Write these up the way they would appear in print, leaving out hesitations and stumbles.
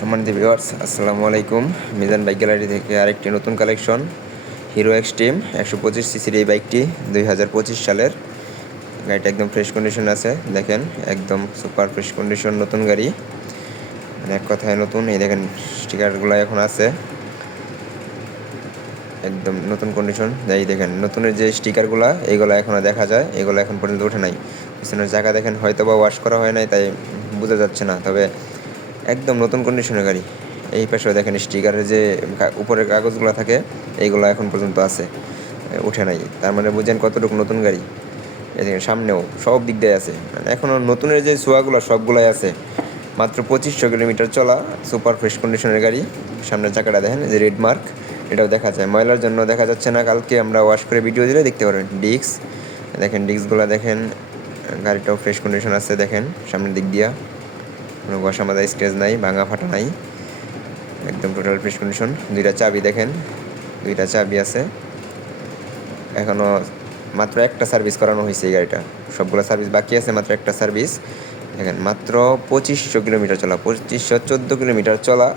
সম্মানিত ভিউয়ার্স, আসসালামু আলাইকুম। মিজান বাইক গ্যালারি থেকে আরেকটি নতুন কালেকশন হিরো এক্সট্রিম 125 সিসির এই বাইকটি 2025 সালের। গাড়িটা একদম ফ্রেশ কন্ডিশন আছে, দেখেন একদম সুপার ফ্রেশ কন্ডিশন, নতুন গাড়ি, মানে এক কথায় নতুন। এই দেখেন স্টিকারগুলো এখন আছে, একদম নতুন কন্ডিশন। এই দেখেন নতুনের যে স্টিকারগুলো, এইগুলো এখনও দেখা যায়, এগুলো এখন পর্যন্ত ওঠে নাই। পিছনের জায়গা দেখেন হয়তো বা ওয়াশ করা হয় নাই, তাই বোঝা যাচ্ছে না, তবে একদম নতুন কন্ডিশনের গাড়ি। এই পাশেও দেখেন স্টিকারের যে উপরের কাগজগুলো থাকে, এইগুলো এখন পর্যন্ত আছে, উঠে নাই। তার মানে বুঝেন কতটুকু নতুন গাড়ি। এই দেখেন সামনেও সব দিক দিয়ে আছে, মানে এখনও নতুনের যে ছোঁয়াগুলো সবগুলাই আছে। মাত্র 2500 কিলোমিটার চলা, সুপার ফ্রেশ কন্ডিশনের গাড়ি। সামনের চাকাটা দেখেন, যে রেড মার্ক, এটাও দেখা যায়। ময়লার জন্য দেখা যাচ্ছে না, কালকে আমরা ওয়াশ করে ভিডিও দিলে দেখতে পারবেন। ডিস্ক দেখেন, ডিস্কগুলো দেখেন, গাড়িটাও ফ্রেশ কন্ডিশন আছে। দেখেন সামনের দিক দিয়া কোনো ঘষা মাজা স্ক্র্যাচ নাই, ভাঙা ফাটা নাই, একদম টোটাল ফ্রেশ কন্ডিশন। দুইটা চাবি দেখেন, দুইটা চাবি আছে। এখনও মাত্র একটা সার্ভিস করানো হয়েছে এই গাড়িটা, সবগুলো সার্ভিস বাকি আছে, মাত্র একটা সার্ভিস। দেখেন মাত্র 2500 কিলোমিটার চলা, 2514 কিলোমিটার চলা,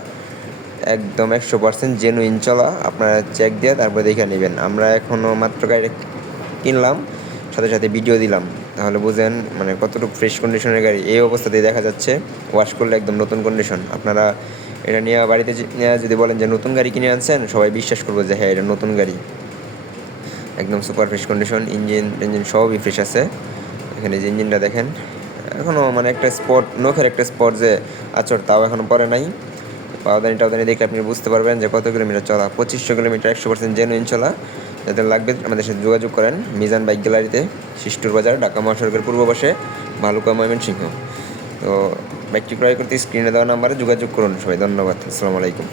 একদম 100% জেনুইন চলা। আপনারা চেক দিয়ে তারপরে দেখে নেবেন। আমরা এখনও মাত্র গাড়ি কিনলাম, সাথে সাথে ভিডিও দিলাম, তাহলে বুঝেন মানে কতটুকু ফ্রেশ কন্ডিশনের গাড়ি। এই অবস্থাতেই দেখা যাচ্ছে, ওয়াশ করলে একদম নতুন কন্ডিশন। আপনারা এটা নিয়ে বাড়িতে নিয়ে যদি বলেন যে নতুন গাড়ি কিনে আনছেন, সবাই বিশ্বাস করবো যে হ্যাঁ এটা নতুন গাড়ি। একদম সুপার ফ্রেশ কন্ডিশন, ইঞ্জিন সবই ফ্রেশ আছে। এখানে যে ইঞ্জিনটা দেখেন, এখনও মানে একটা স্পট, নখের একটা স্পট যে আচর, তাও এখনও পরে নাই। পাওদানি টাওদানি দেখলে আপনি বুঝতে পারবেন যে কত কিলোমিটার চলা। 2500 কিলোমিটার, 100% জেনুইন চলা। যাদের লাগবে আমাদের সাথে যোগাযোগ করেন মিজান বাইক গ্যালারিতে, শিষ্টুর বাজার, ঢাকা মহাসড়কের পূর্ব পাশে, ভালুকা, ময়মনসিংহ। তো বাইকটি ক্রয় করতে স্ক্রিনে দেওয়া নাম্বারে যোগাযোগ করুন সবাই। ধন্যবাদ, আসসালামু আলাইকুম।